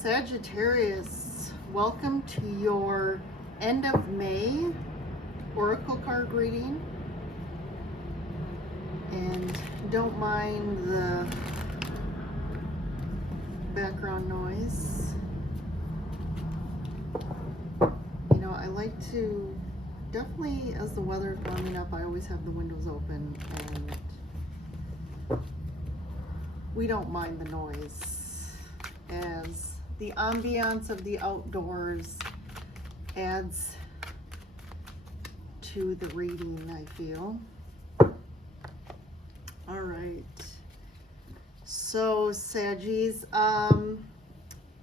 Sagittarius, welcome to your end of May oracle card reading. And don't mind the background noise. You know, I like to definitely, as the weather is warming up, I always have the windows open, and we don't mind the noise, as the ambiance of the outdoors adds to the reading, I feel. All right, so Saggies,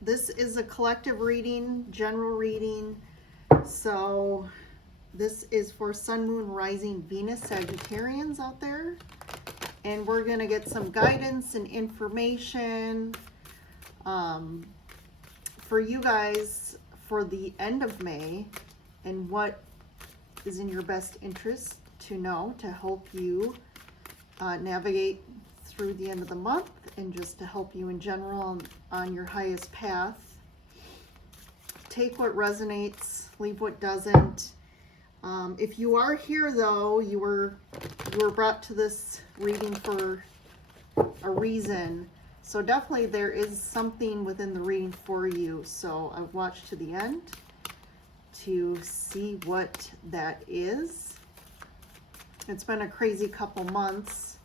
this is a collective reading, general reading. So this is for Sun, Moon, Rising, Venus Sagittarians out there. And we're going to get some guidance and information for you guys for the end of May, and what is in your best interest to know to help you navigate through the end of the month, and just to help you in general on your highest path. Take what resonates, leave what doesn't. If you are here, though, you were brought to this reading for a reason. So definitely there is something within the reading for you. So I've watched to the end to see what that is. It's been a crazy couple months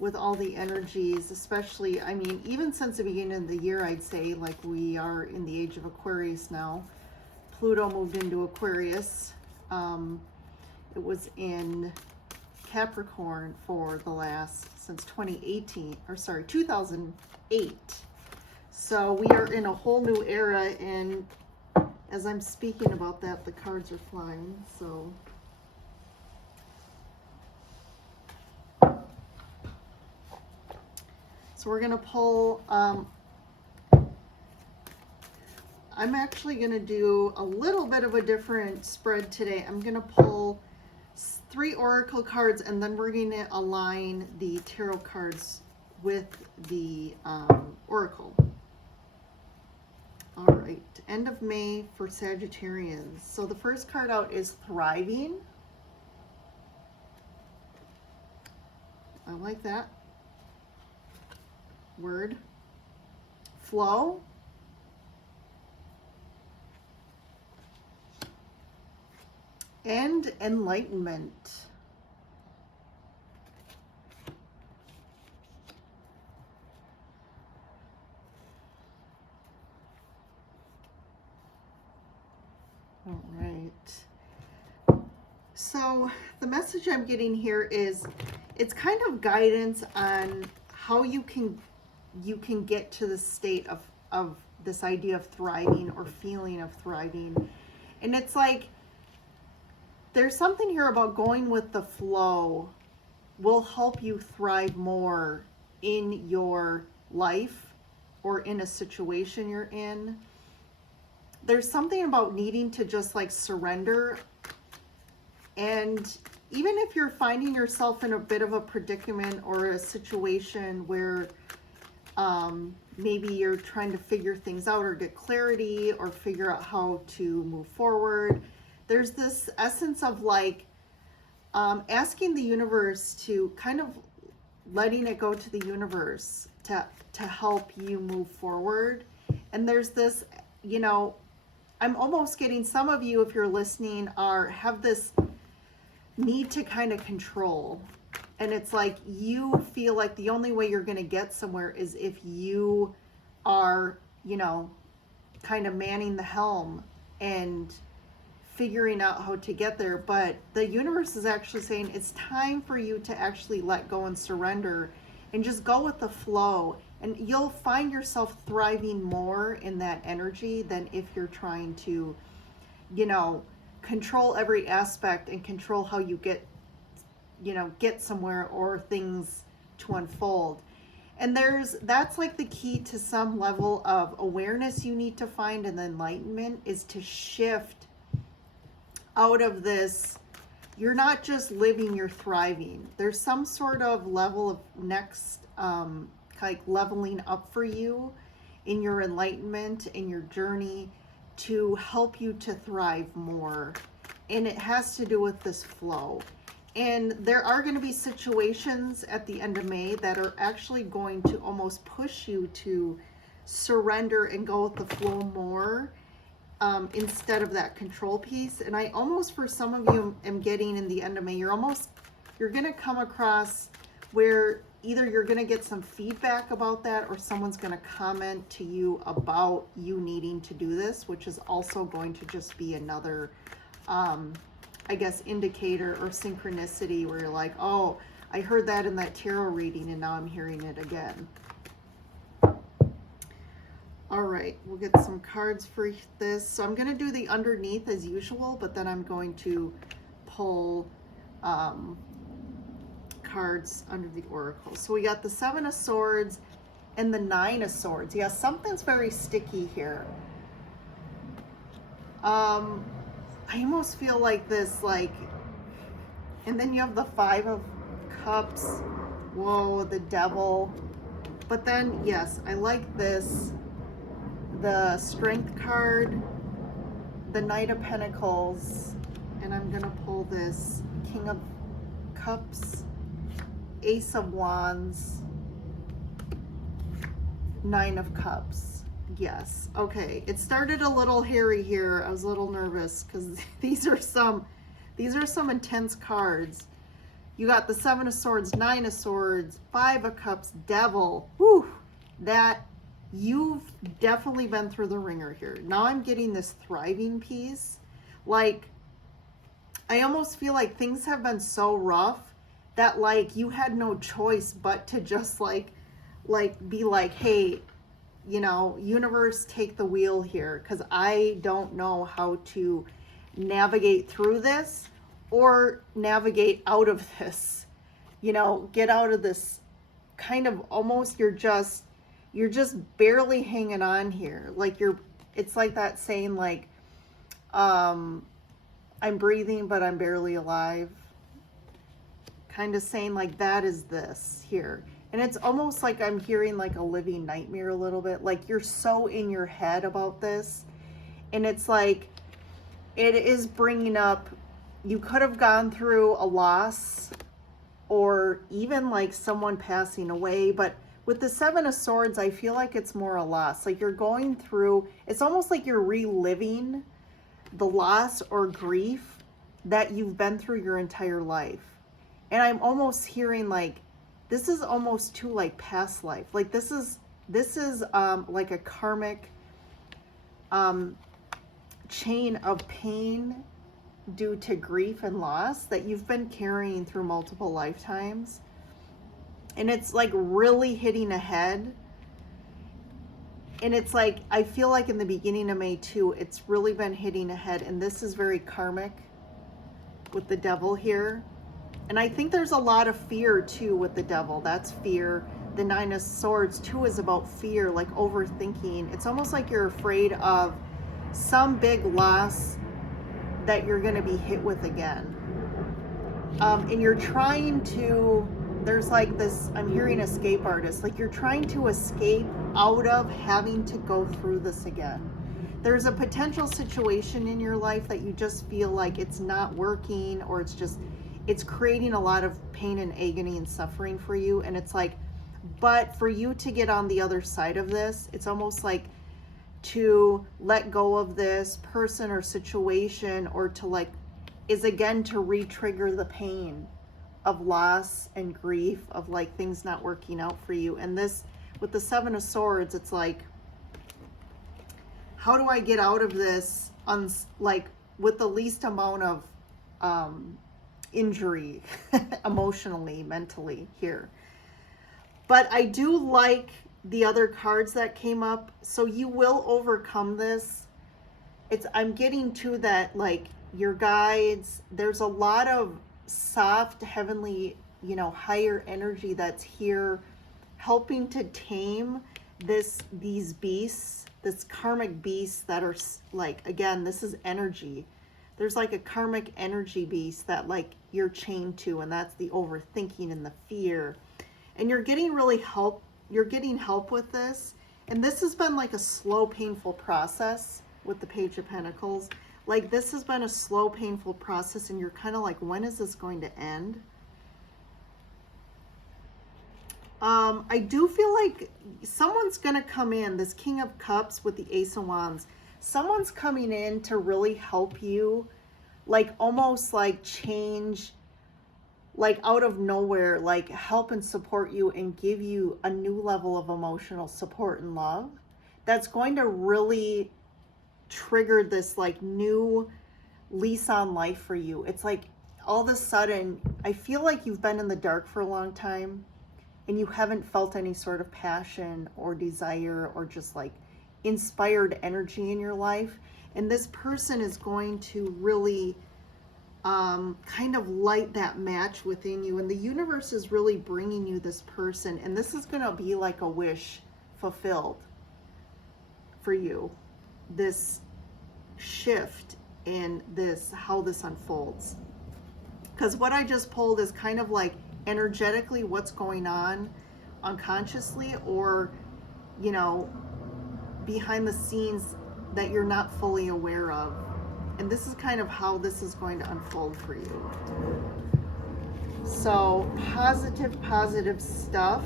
with all the energies, especially, I mean, even since the beginning of the year, I'd say, like, we are in the age of Aquarius now. Pluto moved into Aquarius. It was in Capricorn for the since 2008. So we are in a whole new era, and as I'm speaking about that, the cards are flying. So we're gonna pull, I'm actually gonna do a little bit of a different spread today. I'm gonna pull 3 oracle cards, and then we're going to align the tarot cards with the oracle. All right, end of May for Sagittarians. So the first card out is Thriving. I like that word. Flow. And Enlightenment. All right. So the message I'm getting here is, it's kind of guidance on how you can get to the state of this idea of thriving, or feeling of thriving. And it's like, there's something here about going with the flow will help you thrive more in your life or in a situation you're in. There's something about needing to just like surrender. And even if you're finding yourself in a bit of a predicament or a situation where maybe you're trying to figure things out or get clarity or figure out how to move forward, there's this essence of like asking the universe to kind of letting it go to the universe to help you move forward. And there's this, you know, I'm almost getting, some of you, if you're listening, have this need to kind of control. And it's like you feel like the only way you're going to get somewhere is if you are, you know, kind of manning the helm and figuring out how to get there. But the universe is actually saying it's time for you to actually let go and surrender and just go with the flow. And you'll find yourself thriving more in that energy than if you're trying to, you know, control every aspect and control how you get somewhere or things to unfold. And that's like the key to some level of awareness you need to find, and the enlightenment is to shift out of this. You're not just living, you're thriving. There's some sort of level of next like leveling up for you, in your enlightenment, in your journey, to help you to thrive more. And it has to do with this flow. And there are going to be situations at the end of May that are actually going to almost push you to surrender and go with the flow more, instead of that control piece. And I almost, for some of you, am getting in the end of May, you're going to come across where either you're going to get some feedback about that, or someone's going to comment to you about you needing to do this, which is also going to just be another, I guess, indicator or synchronicity where you're like, oh, I heard that in that tarot reading and now I'm hearing it again. All right, we'll get some cards for this. So I'm going to do the underneath as usual, but then I'm going to pull cards under the oracle. So we got the 7 of Swords and the 9 of Swords. Yeah, something's very sticky here. I almost feel like this, like, and then you have the 5 of Cups. Whoa, the Devil. But then, yes, I like this. The Strength card, the Knight of Pentacles, and I'm going to pull this King of Cups, Ace of Wands, 9 of Cups. Yes. Okay. It started a little hairy here. I was a little nervous because these are some intense cards. You got the 7 of Swords, 9 of Swords, 5 of Cups, Devil. Whew. That, you've definitely been through the ringer here. Now I'm getting this thriving piece. Like, I almost feel like things have been so rough that, like, you had no choice but to just like be like, hey, you know, universe, take the wheel here, because I don't know how to navigate through this or navigate out of this, you know, get out of this kind of almost, you're just barely hanging on here. Like, it's like that saying, like, I'm breathing, but I'm barely alive. Kind of saying, like, that is this here. And it's almost like I'm hearing like a living nightmare a little bit. Like, you're so in your head about this. And it's like, it is bringing up, you could have gone through a loss or even like someone passing away. But with the 7 of Swords, I feel like it's more a loss. Like, you're going through, it's almost like you're reliving the loss or grief that you've been through your entire life. And I'm almost hearing like, this is almost too like past life. Like, this is like a karmic chain of pain due to grief and loss that you've been carrying through multiple lifetimes. And it's like really hitting ahead. And it's like, I feel like in the beginning of May too, it's really been hitting ahead. And this is very karmic with the Devil here. And I think there's a lot of fear too with the Devil. That's fear. The 9 of Swords too is about fear, like overthinking. It's almost like you're afraid of some big loss that you're going to be hit with again. And you're trying to, there's like this, I'm hearing escape artist, like you're trying to escape out of having to go through this again. There's a potential situation in your life that you just feel like it's not working, or it's creating a lot of pain and agony and suffering for you. And it's like, but for you to get on the other side of this, it's almost like to let go of this person or situation, or to like, is again to re-trigger the pain of loss and grief of like things not working out for you. And this, with the 7 of Swords, it's like, how do I get out of this like with the least amount of injury emotionally, mentally here. But I do like the other cards that came up. So you will overcome this. I'm getting to that, like, your guides, there's a lot of soft, heavenly, you know, higher energy that's here helping to tame these beasts, this karmic beasts that are like, again, this is energy. There's like a karmic energy beast that like you're chained to, and that's the overthinking and the fear. And you're getting help with this. And this has been like a slow, painful process with the Page of Pentacles. Like this has been a slow, painful process, and you're kind of like, when is this going to end? I do feel like someone's going to come in, this King of Cups with the Ace of Wands. Someone's coming in to really help you, like almost like change, like out of nowhere, like help and support you and give you a new level of emotional support and love. That's going to really trigger this like new lease on life for you. It's like all of a sudden, I feel like you've been in the dark for a long time and you haven't felt any sort of passion or desire or just like inspired energy in your life. And this person is going to really kind of light that match within you. And the universe is really bringing you this person. And this is going to be like a wish fulfilled for you. This shift in this, how this unfolds. Because what I just pulled is kind of like energetically what's going on unconsciously, or, you know, behind the scenes that you're not fully aware of. And this is kind of how this is going to unfold for you. So positive stuff.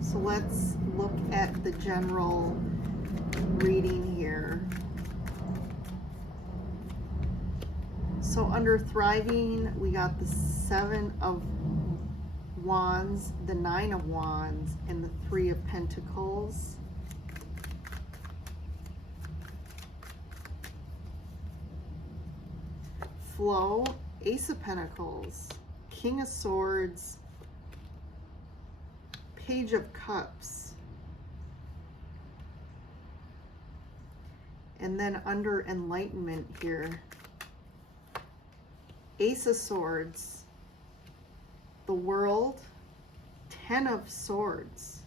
So let's look at the general reading here. So under thriving, we got the Seven of Wands, the Nine of Wands, and the Three of Pentacles. Flow, Ace of Pentacles, King of Swords, Page of Cups. And then under enlightenment here, Ace of Swords, the World, Ten of Swords.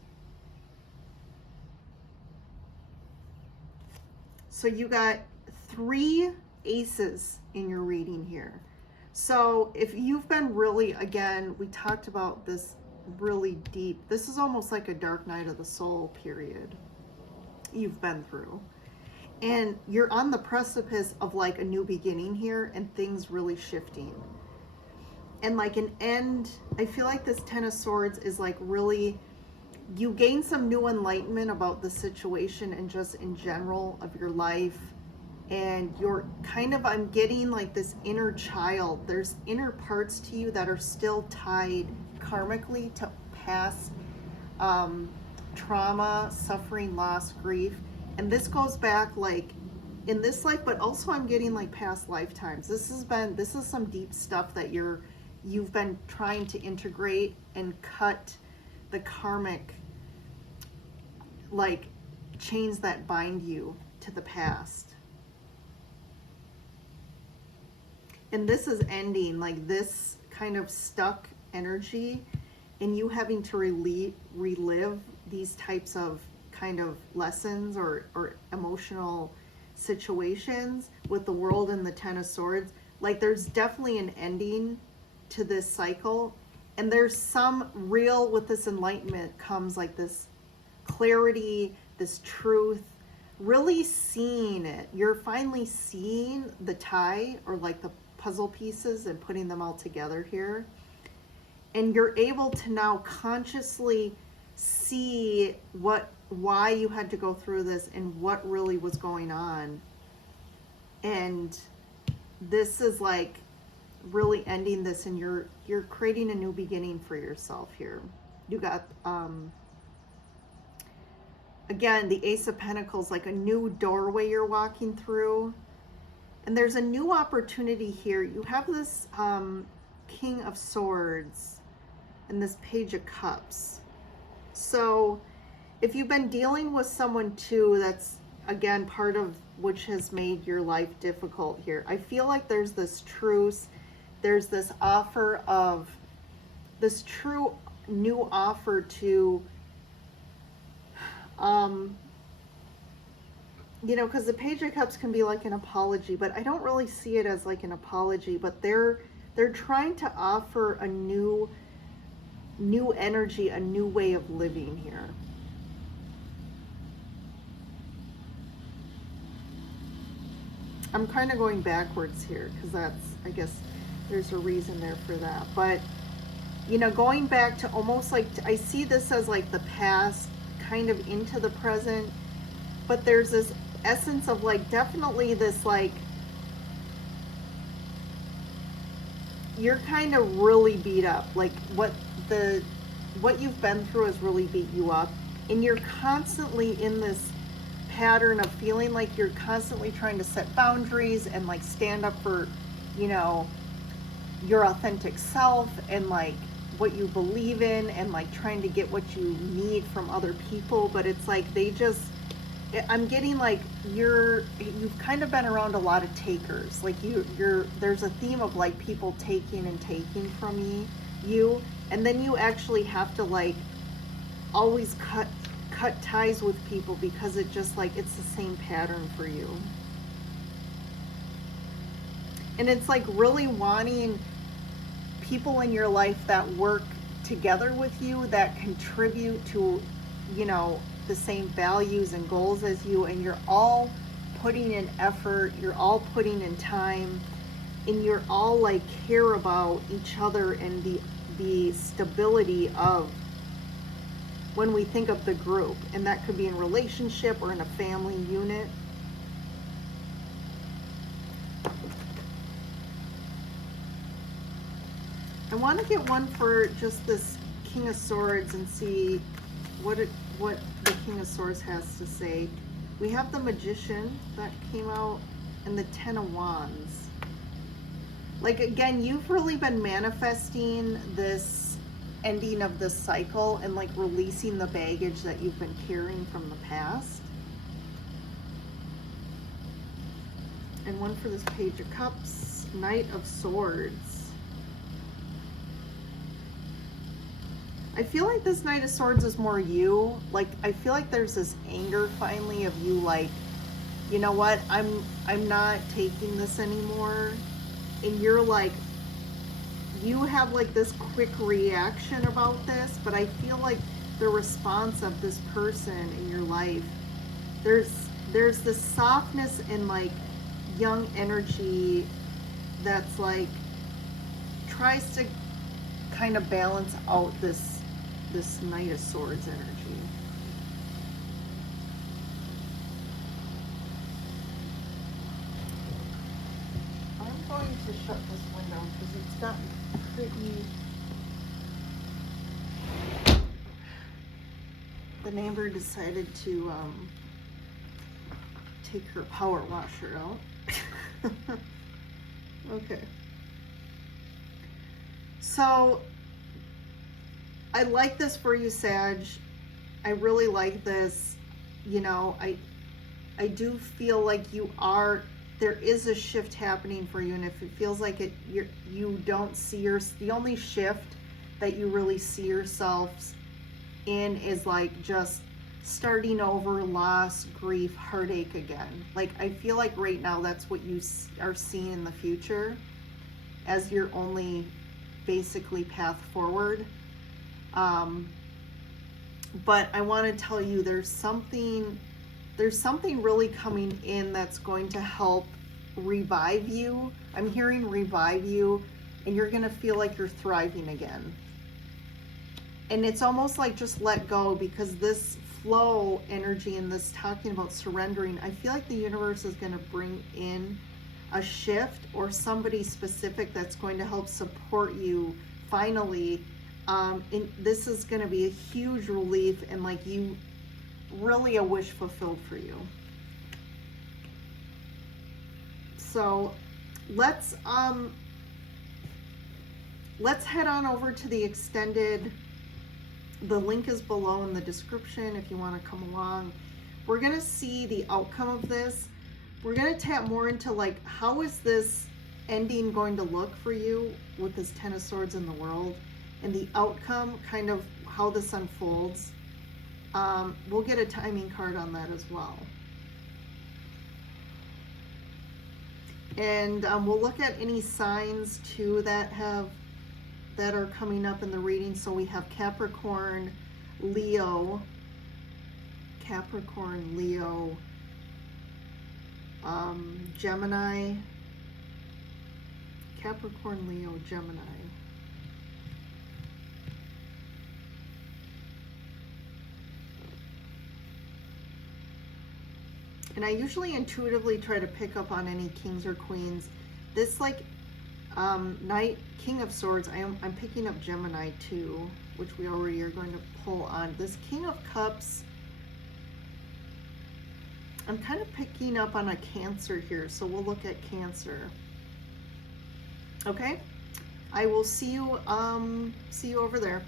So you got 3 aces in your reading here. So if you've been really, again, we talked about this really deep, this is almost like a dark night of the soul period you've been through. And you're on the precipice of like a new beginning here and things really shifting. And like an end, I feel like this Ten of Swords is like really, you gain some new enlightenment about the situation and just in general of your life. And you're kind of, I'm getting like this inner child. There's inner parts to you that are still tied karmically to past trauma, suffering, loss, grief. And this goes back like in this life, but also I'm getting like past lifetimes. This is some deep stuff that you've been trying to integrate and cut the karmic like chains that bind you to the past. And this is ending, like this kind of stuck energy and you having to relive these types of kind of lessons or emotional situations with the World and the Ten of Swords. Like there's definitely an ending to this cycle, and there's some real, with this enlightenment comes like this clarity, this truth, really seeing it. You're finally seeing the tie or like the puzzle pieces and putting them all together here, and you're able to now consciously see why you had to go through this and what really was going on. And this is like really ending this, and you're creating a new beginning for yourself here. You got again the Ace of Pentacles, like a new doorway you're walking through, and there's a new opportunity here. You have this King of Swords and this Page of Cups. So if you've been dealing with someone too, that's again part of which has made your life difficult here. I feel like there's this truce, there's this offer of this true new offer to you know, because the Page of Cups can be like an apology, but I don't really see it as like an apology, but they're trying to offer a new new energy, a new way of living here. I'm kind of going backwards here because that's, I guess there's a reason there for that. But, you know, going back to almost like, I see this as like the past kind of into the present, but there's this essence of like definitely this like, you're kind of really beat up. Like what you've been through has really beat you up. And you're constantly in this pattern of feeling like you're constantly trying to set boundaries and like stand up for, you know, your authentic self and like what you believe in and like trying to get what you need from other people. But it's like they just, I'm getting like you've kind of been around a lot of takers. Like there's a theme of like people taking and taking from you, and then you actually have to like always cut ties with people because it just like it's the same pattern for you. And it's like really wanting people in your life that work together with you, that contribute to, you know, the same values and goals as you, and you're all putting in effort, you're all putting in time, and you're all like care about each other and the stability of when we think of the group. And that could be in relationship or in a family unit. I want to get one for just this King of Swords and see what the King of Swords has to say. We have the Magician that came out and the Ten of Wands. Like again, you've really been manifesting this ending of this cycle and like releasing the baggage that you've been carrying from the past. And one for this Page of Cups, Knight of Swords. I feel like this Knight of Swords is more you. Like, I feel like there's this anger finally of you like, you know what, I'm not taking this anymore. And you're like, you have like this quick reaction about this, but I feel like the response of this person in your life, there's this softness and like young energy that's like tries to kind of balance out this Knight of Swords energy. I'm going to shut this window because it's gotten pretty... The neighbor decided to take her power washer out. Okay. So I like this for you, Sag. I really like this. You know, I do feel like there is a shift happening for you, and if it feels like you don't see the only shift that you really see yourselves in is like just starting over, loss, grief, heartache again. Like I feel like right now that's what you are seeing in the future as your only basically path forward. But I want to tell you there's something really coming in that's going to help revive you. I'm hearing revive you, and you're going to feel like you're thriving again. And it's almost like just let go, because this flow energy and this talking about surrendering, I feel like the universe is going to bring in a shift or somebody specific that's going to help support you finally. And this is going to be a huge relief and like you really a wish fulfilled for you. So let's head on over to the extended. The link is below in the description if you want to come along. We're going to see the outcome of this. We're going to tap more into like, how is this ending going to look for you with this Ten of Swords in the world, and the outcome, kind of how this unfolds. We'll get a timing card on that as well. And we'll look at any signs too that that are coming up in the reading. So we have Capricorn, Leo, Gemini, Capricorn, Leo, Gemini. And I usually intuitively try to pick up on any kings or queens. This like Knight, King of Swords, I'm picking up Gemini too, which we already are going to pull on. This King of Cups, I'm kind of picking up on a Cancer here, so we'll look at Cancer. Okay, I will see you over there.